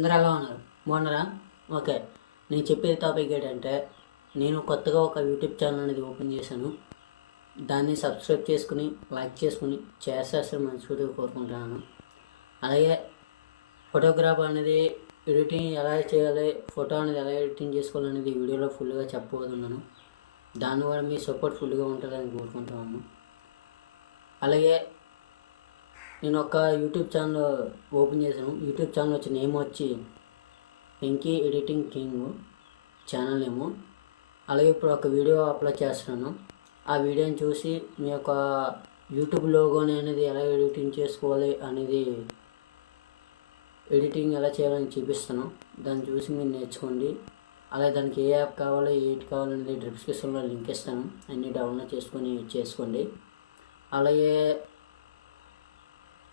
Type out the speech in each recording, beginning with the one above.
అందరూ ఎలా ఉన్నారు? బాగున్నారా? ఓకే, నేను చెప్పే టాపిక్ ఏంటంటే, నేను కొత్తగా ఒక యూట్యూబ్ ఛానల్ అనేది ఓపెన్ చేశాను. దాన్ని సబ్స్క్రైబ్ చేసుకుని లైక్ చేసుకుని చేసేస్తారు మంచిగా కోరుకుంటున్నాను. అలాగే ఫోటోగ్రాఫ్ అనేది ఎడిటింగ్ ఎలా చేయాలి, ఫోటో అనేది ఎలా ఎడిటింగ్ చేసుకోవాలనేది వీడియోలో ఫుల్గా చెప్పబోతున్నాను. దానివల్ల మీ సపోర్ట్ ఫుల్గా ఉంటుందని కోరుకుంటున్నాను. అలాగే నేను ఒక యూట్యూబ్ ఛానల్ ఓపెన్ చేశాను. యూట్యూబ్ ఛానల్ వచ్చి నేమ్ వచ్చి వెంకీ ఎడిటింగ్ కింగ్ ఛానల్ నేము. అలాగే ఇప్పుడు ఒక వీడియో అప్లోడ్ చేస్తున్నాను. ఆ వీడియోని చూసి మీ యొక్క యూట్యూబ్ లోగోని అనేది ఎలా ఎడిటింగ్ చేసుకోవాలి అనేది, ఎడిటింగ్ ఎలా చేయాలని చూపిస్తాను. దాన్ని చూసి మీరు నేర్చుకోండి. అలాగే దానికి ఏ యాప్ కావాలో ఏంటి కావాలనేది డిస్క్రిప్షన్లో లింక్ ఇస్తాను. అన్నీ డౌన్లోడ్ చేసుకోండి. అలాగే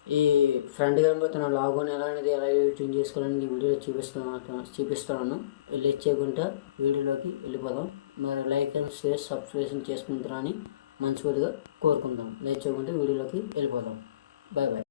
ఈ ఫ్రంట్ కనబడుతున్న లాగోని ఎలా అనేది ఎలా ఎడిటింగ్ చేసుకోవాలని వీడియోలో చూపిస్తున్నాను. వెళ్ళి చేయకుండా వీడియోలోకి వెళ్ళిపోదాం. మరి లైక్ అండ్ షేర్ సబ్స్క్రిప్షన్ చేసుకుంటారని మనస్ఫూర్తిగా కోరుకుందాం. లైక్ చేయకుండా వీడియోలోకి వెళ్ళిపోదాం. Bye bye.